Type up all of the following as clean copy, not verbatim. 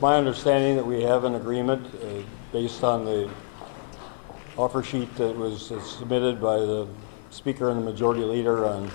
it's my understanding that we have an agreement based on the offer sheet that was submitted by the Speaker and the Majority Leader on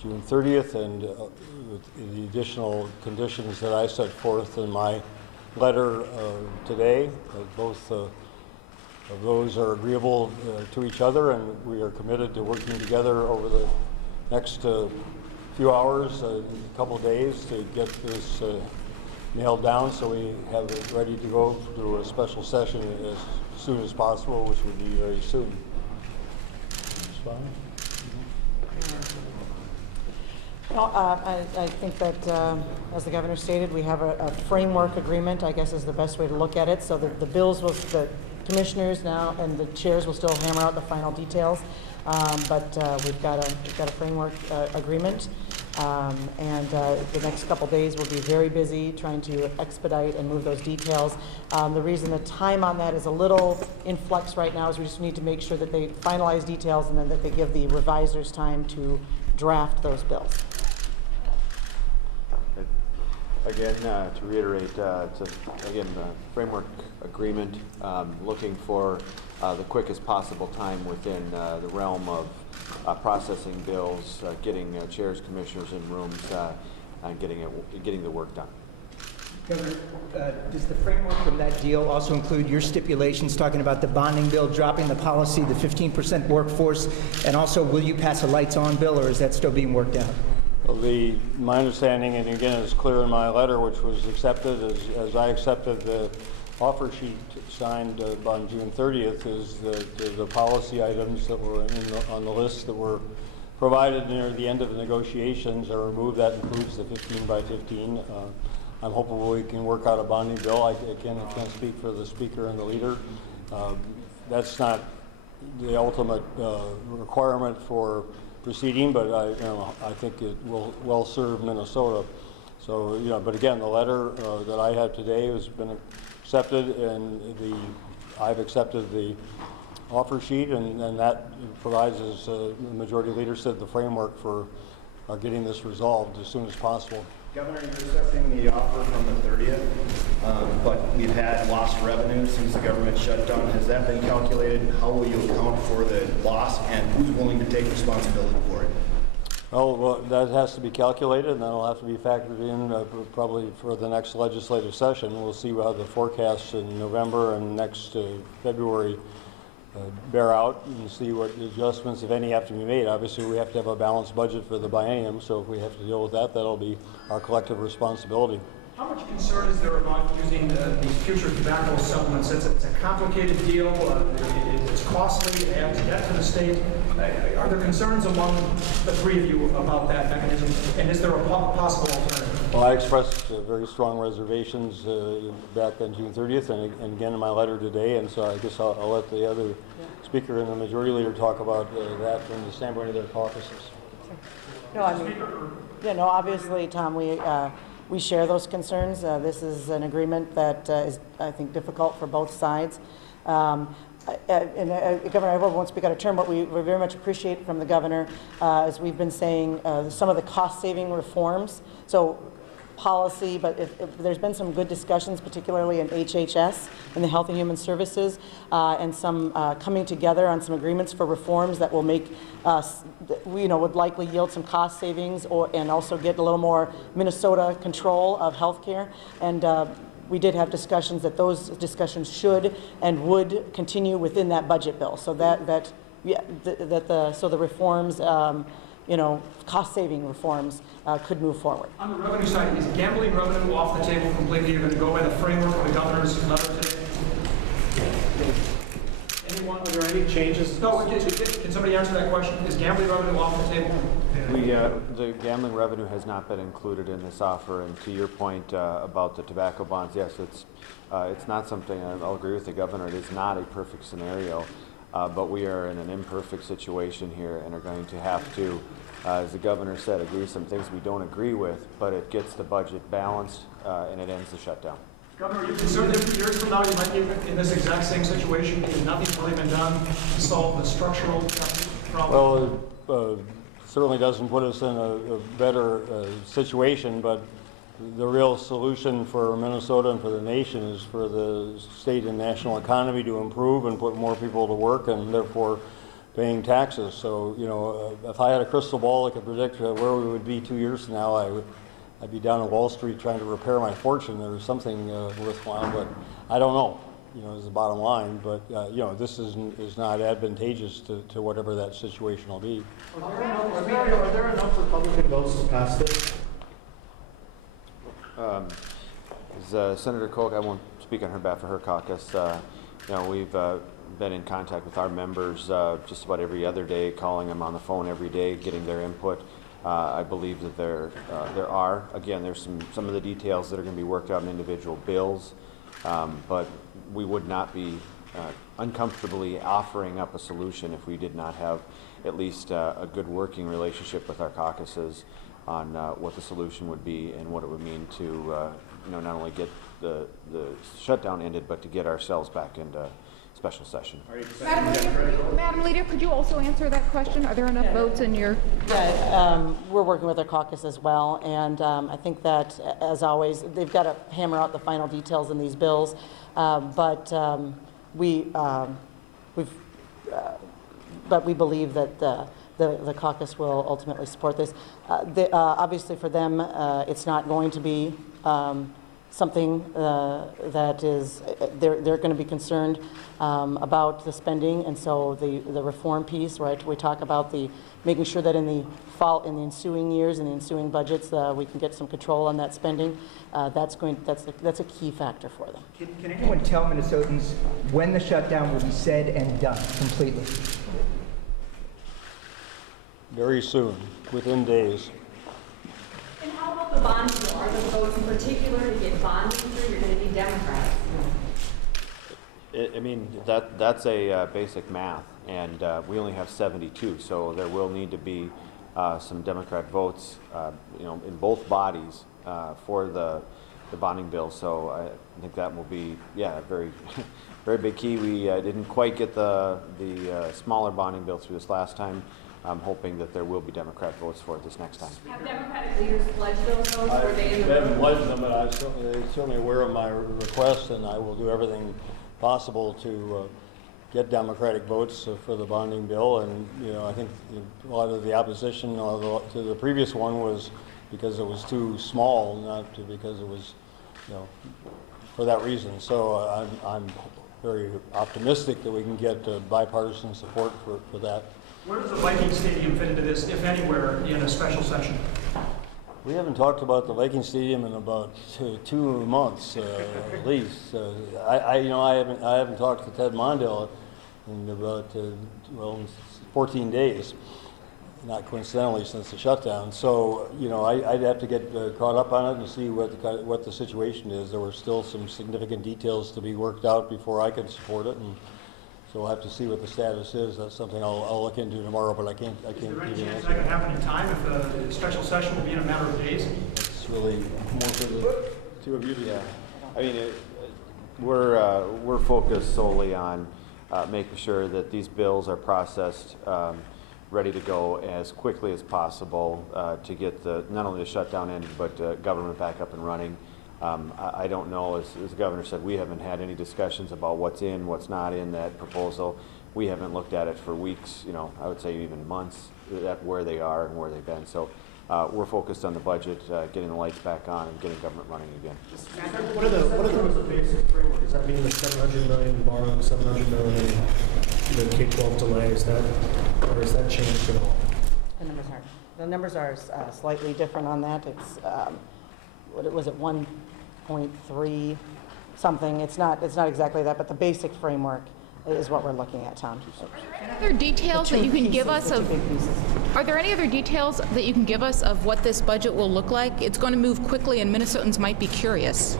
June 30th, and with the additional conditions that I set forth in my letter today. Both of those are agreeable to each other, and we are committed to working together over the next few hours, a couple of days, to get this nailed down so we have it ready to go to a special session as soon as possible, which would be very soon. Well, I think that, as the Governor stated, we have a framework agreement, I guess is the best way to look at it. So the bills will, the commissioners now and the chairs will still hammer out the final details, but we've got a framework agreement, and the next couple days we'll be very busy trying to expedite and move those details. The reason the time on that is a little in flux right now is we just need to make sure that they finalize details and then that they give the revisers time to draft those bills. Again, to reiterate, it's a framework agreement, looking for the quickest possible time within the realm of processing bills, getting chairs, commissioners in rooms, and getting the work done. Governor, does the framework from that deal also include your stipulations talking about the bonding bill, dropping the policy, the 15% workforce, and also will you pass a lights on bill, or is that still being worked out? Well, my understanding, and again it's clear in my letter, which was accepted as I accepted the offer sheet signed on June 30th, is the policy items that were on the list that were provided near the end of the negotiations are removed. That includes the 15 by 15. I'm hopeful we can work out a bonding bill. I can't speak for the Speaker and the Leader. That's not the ultimate requirement for proceeding, but I think it will well serve Minnesota. So, but again, the letter that I have today has been accepted, and I've accepted the offer sheet, and that provides, as the Majority Leader said, the framework for getting this resolved as soon as possible. Governor, you're accepting the offer from the 30th, but we've had lost revenue since the government shutdown. Has that been calculated? How will you account for the loss, and who's willing to take responsibility for it? Well, that has to be calculated, and that'll have to be factored in probably for the next legislative session. We'll see how the forecasts in November and next February bear out, and see what adjustments, if any, have to be made. Obviously, we have to have a balanced budget for the biennium, so if we have to deal with that, that'll be our collective responsibility. How much concern is there about using these future tobacco settlements? It's a complicated deal. It's costly. It adds debt to the state. Are there concerns among the three of you about that mechanism? And is there a possible alternative? Well, I expressed very strong reservations back on June 30th and again in my letter today, and so I guess I'll let the other Speaker and the Majority Leader talk about that from the standpoint of their caucuses. No, I mean, obviously, Tom, we share those concerns. This is an agreement that is, I think, difficult for both sides. Governor, I won't speak out of turn, but we very much appreciate from the Governor, as we've been saying, some of the cost-saving reforms. So policy, but if there's been some good discussions, particularly in HHS and the Health and Human Services, and some coming together on some agreements for reforms that will make us, would likely yield some cost savings, and also get a little more Minnesota control of healthcare. And we did have discussions that those discussions should and would continue within that budget bill. So so the reforms, cost-saving reforms could move forward. On the revenue side, is gambling revenue off the table completely? You're going to go by the framework of the Governor's letter today? Anyone, are there any changes? No, can somebody answer that question? Is gambling revenue off the table? The gambling revenue has not been included in this offer, and to your point about the tobacco bonds, yes, it's not something, I'll agree with the Governor, it is not a perfect scenario, but we are in an imperfect situation here and are going to have to, as the Governor said, agree some things we don't agree with, but it gets the budget balanced and it ends the shutdown. Governor, are you concerned that years from now you might be in this exact same situation because nothing's really been done to solve the structural problem? Well, certainly doesn't put us in a better situation, but the real solution for Minnesota and for the nation is for the state and national economy to improve and put more people to work and therefore paying taxes. So, you know, if I had a crystal ball that could predict where we would be 2 years from now, I'd be down on Wall Street trying to repair my fortune or something worthwhile, but I don't know, you know, is the bottom line. But, you know, this is not advantageous to whatever that situation will be. Are there enough Republican votes to pass this? Senator Koch, I won't speak on her behalf for her caucus. You know, we've been in contact with our members just about every other day, calling them on the phone every day, getting their input. I believe that there are, again, there's some of the details that are going to be worked out in individual bills, but we would not be uncomfortably offering up a solution if we did not have at least a good working relationship with our caucuses on what the solution would be and what it would mean to you know, not only get the shutdown ended, but to get ourselves back into special session. Madam Leader, could you also answer that question? Are there enough votes in your... Yeah, we're working with our caucus as well, and I think that, as always, they've got to hammer out the final details in these bills, but we believe that the caucus will ultimately support this. Obviously, for them, it's not going to be something that is, they're going to be concerned about the spending, and so the reform piece, right? We talk about making sure that in the ensuing years and the ensuing budgets, we can get some control on that spending. That's a key factor for them. Can anyone tell Minnesotans when the shutdown will be said and done completely? Very soon, within days. And how about the bond bill? Are the votes in particular to get bonds through? You're going to be Democrats. I mean, that's a basic math, and we only have 72, so there will need to be some Democrat votes, you know, in both bodies for the bonding bill. So I think that will be, yeah, a very, very big key. We didn't quite get the smaller bonding bill through this last time. I'm hoping that there will be Democrat votes for it this next time. Have Democratic leaders pledged those votes? I haven't pledged them, but I'm certainly aware of my request, and I will do everything possible to get Democratic votes for the bonding bill. And, you know, I think a lot of the opposition to the previous one was because it was too small, not because it was, you know, for that reason. So I'm very optimistic that we can get bipartisan support for that. Where does the Viking Stadium fit into this, if anywhere, in a special session? We haven't talked about the Viking Stadium in about 2 months, at least. I haven't talked to Ted Mondale in about 14 days, not coincidentally since the shutdown. So, you know, I'd have to get caught up on it and see what the situation is. There were still some significant details to be worked out before I could support it, and so we'll have to see what the status is. That's something I'll look into tomorrow, but I can't give you an answer. Is there any chance that could happen in time if the special session will be in a matter of days? It's really more for the two of you to. Yeah, I mean, we're focused solely on making sure that these bills are processed, ready to go as quickly as possible to get not only the shutdown ended, but government back up and running. I don't know, as the governor said, we haven't had any discussions about what's in, what's not in that proposal. We haven't looked at it for weeks, you know, I would say even months, at where they are and where they've been. So we're focused on the budget, getting the lights back on and getting government running again. What are the basic framework? Does that mean the 700 million borrowing, 700 million the K-12 delay, is that, or has that changed at all? The numbers are slightly different on that. It's what was it, 1.3 something. It's not exactly that, but the basic framework is what we're looking at, Tom. Are there details that you can give us of? Are there any other details that you can give us of what this budget will look like? It's going to move quickly, and Minnesotans might be curious.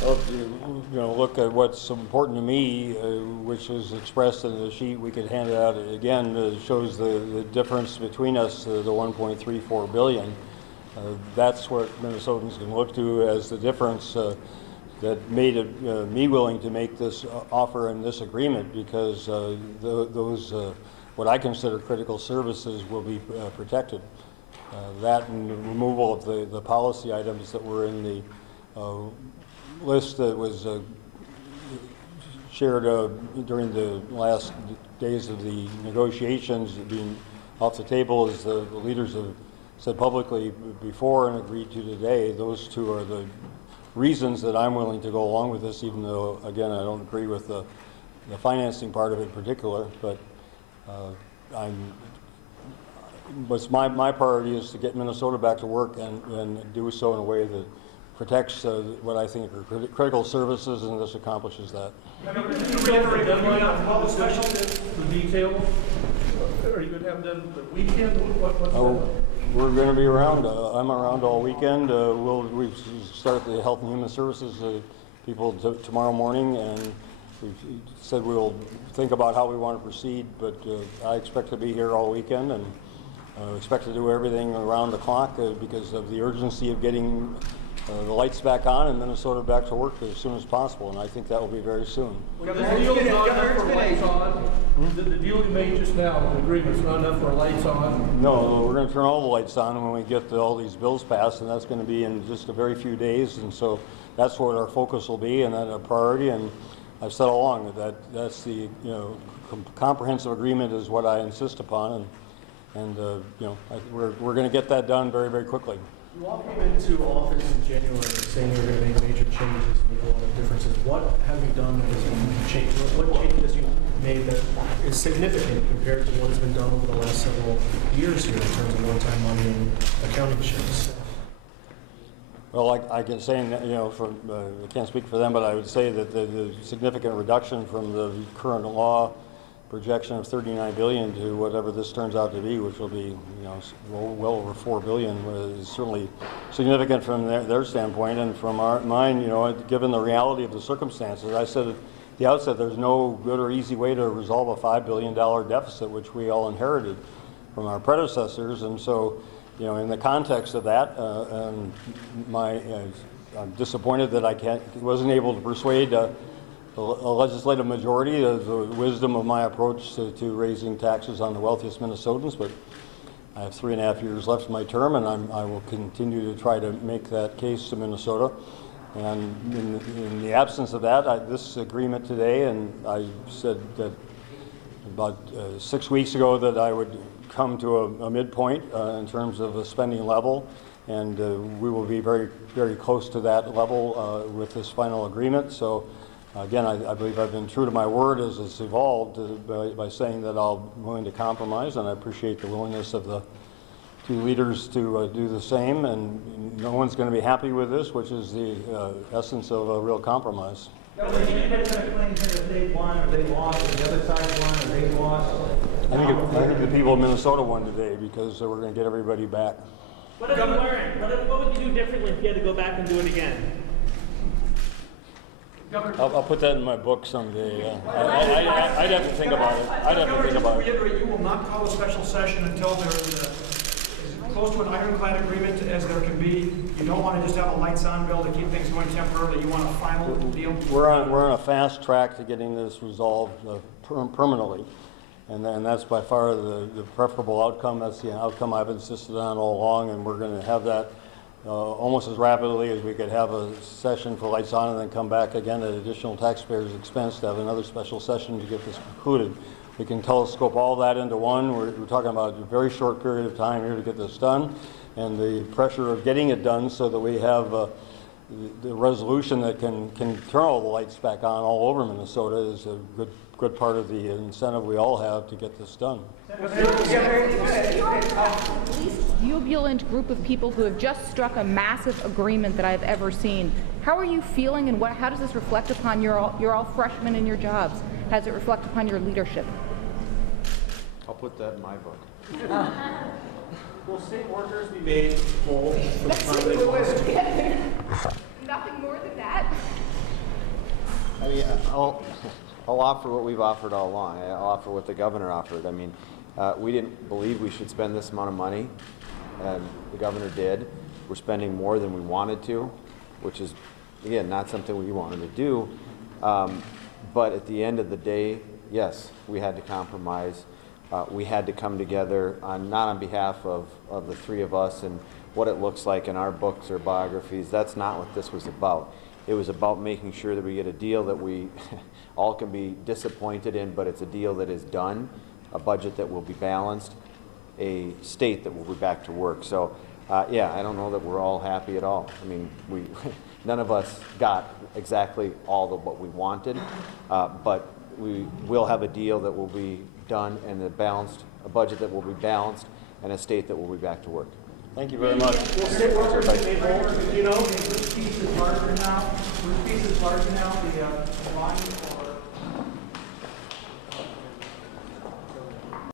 Well, if you look at what's important to me, which is expressed in the sheet, we could hand it out again. It shows the difference between us, the 1.34 billion. That's what Minnesotans can look to as the difference that made it, me willing to make this offer and this agreement, because those what I consider critical services will be protected. that and the removal of the policy items that were in the list that was shared during the last days of the negotiations being off the table, as the leaders have said publicly before and agreed to today. Those two are the reasons that I'm willing to go along with this, even though, again, I don't agree with the financing part of it in particular. But my priority is to get Minnesota back to work and do so in a way that protects what I think are critical services, and this accomplishes that. The details? Are you going to have them the weekend? We're going to be around. I'm around all weekend. We start the Health and Human Services people tomorrow morning, and we said we'll think about how we want to proceed, but I expect to be here all weekend, and expect to do everything around the clock because of the urgency of getting the lights back on and Minnesota back to work as soon as possible, and I think that will be very soon. The deal is not enough for lights on. The deal you made just now, the agreement's not enough for lights on. No, we're going to turn all the lights on when we get all these bills passed, and that's going to be in just a very few days, and so that's what our focus will be, and that's a priority. And I've said all along that that's the comprehensive agreement is what I insist upon, and we're going to get that done very, very quickly. You all came into office in January saying you were going to make major changes and make a lot of differences. What have you done that has changed? What changes you made that is significant compared to what has been done over the last several years here in terms of one-time money and accounting shifts? Well, I can say, I can't speak for them, but I would say that the significant reduction from the current law projection of $39 billion to whatever this turns out to be, which will be, well over $4 billion, is certainly significant from their standpoint, and from mine. Given the reality of the circumstances, I said at the outset, there's no good or easy way to resolve a $5 billion deficit, which we all inherited from our predecessors, and so, in the context of that, and I'm disappointed that I wasn't able to persuade a legislative majority of the wisdom of my approach to raising taxes on the wealthiest Minnesotans, but I have 3.5 years left in my term, and I will continue to try to make that case to Minnesota. And in the absence of that, this agreement today, and I said that about 6 weeks ago that I would come to a midpoint in terms of a spending level, and we will be very, very close to that level with this final agreement. So. Again, I believe I've been true to my word as it's evolved by saying that I'm willing to compromise, and I appreciate the willingness of the two leaders to do the same, and no one's going to be happy with this, which is the essence of a real compromise. If they won or they lost, or the other side won or they lost. I think the people of Minnesota won today because we're going to get everybody back. What have you learned? What would you do differently if you had to go back and do it again? I'll put that in my book someday. I'd have to think about it. You will not call a special session until there is as close to an ironclad agreement as there can be. You don't want to just have a lights-on bill to keep things going temporarily. You want a final deal. We're on a fast track to getting this resolved permanently, and that's by far the preferable outcome. That's the outcome I've insisted on all along, and we're going to have that almost as rapidly as we could have a session for lights on and then come back again at additional taxpayers' expense to have another special session to get this concluded. We can telescope all that into one. We're talking about a very short period of time here to get this done, and the pressure of getting it done so that we have the resolution that can turn all the lights back on all over Minnesota is a good part of the incentive we all have to get this done. Least jubilant group of people who have just struck a massive agreement that I've ever seen. How are you feeling, and how does this reflect upon you're all freshmen in your jobs? How does it reflect upon your leadership? I'll put that in my book. Will state workers be made whole for the time they lost? Nothing more than that. I mean, I'll offer what we've offered all along. I'll offer what the governor offered. I mean, we didn't believe we should spend this amount of money, and the governor did. We're spending more than we wanted to, which is, again, not something we wanted to do. But at the end of the day, yes, we had to compromise. we had to come together not on behalf of the three of us and what it looks like in our books or biographies. That's not what this was about. It was about making sure that we get a deal that we all can be disappointed in, but it's a deal that is done, a budget that will be balanced, a state that will be back to work. So, yeah, I don't know that we're all happy at all. I mean, none of us got exactly all of what we wanted, but we will have a deal that will be done and a budget that will be balanced, and a state that will be back to work. Thank you very much. Will state workers get paid more, you know? Which piece is larger now? Which piece is larger now? The line